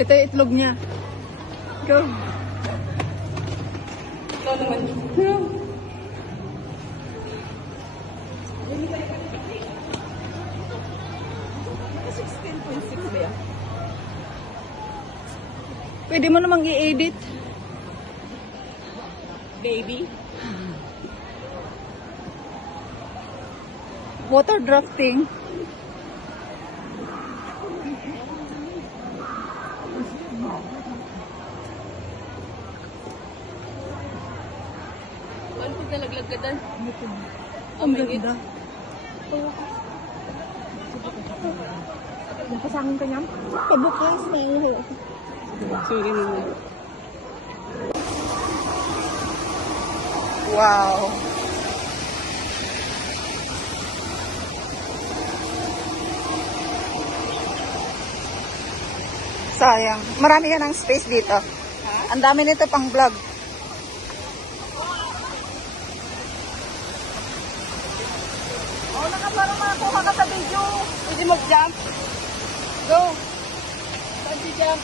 Ito yung itlog niya. Go. Ikaw naman. Pwede mo namang i-edit. Baby. Water drafting. Paano pag nalaglag ka dan? Ang ganda. Nakasangin ka niyan? Pabukas na iho. Sorry naman. Wow. Sayang. Marami yan ang space dito. Ang dami nito pang vlog. Oh, nakaparang makakuha ka sa video. Pwede mag-jump. Go. Bungee jump.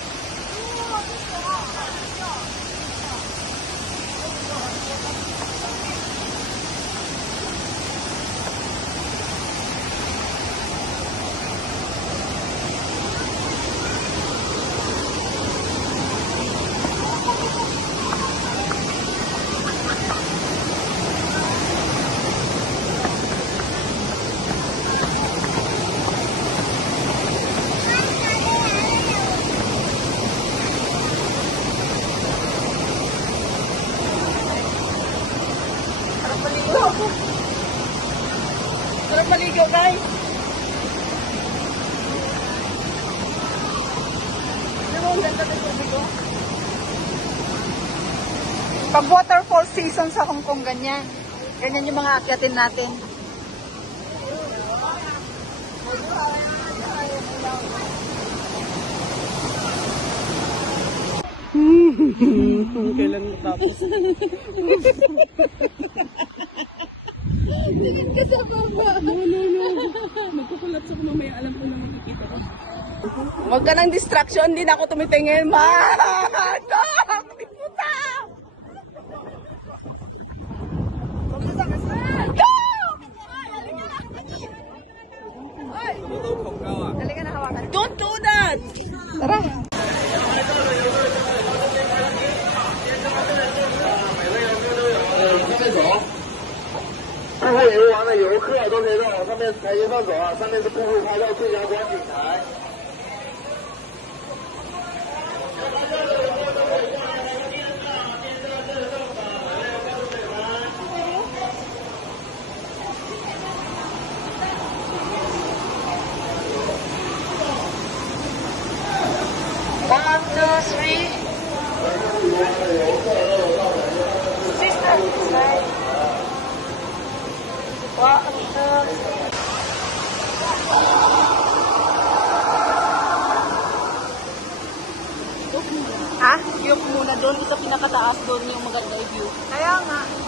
Sarap maligo, guys. Pag waterfall season sa Hong Kong, ganyan. Ganyan yung mga akyatin natin. Kailan matapos? Tingin ka sa baba. No. Magkukulapsa ko mamaya. Alam ko na makikita ko. Huwag ka ng distraction. Hindi na ako tumitingin. Dok! Puta! Don't do that! Tara! 部分游玩的游客都可以再往上面台阶上走啊，上面是瀑布拍照最佳观景台。 1, 2, 3. Sister, side. 1, 2. Ha? Yung muna doon, isa pinakataas doon yung maganda view. Kaya nga.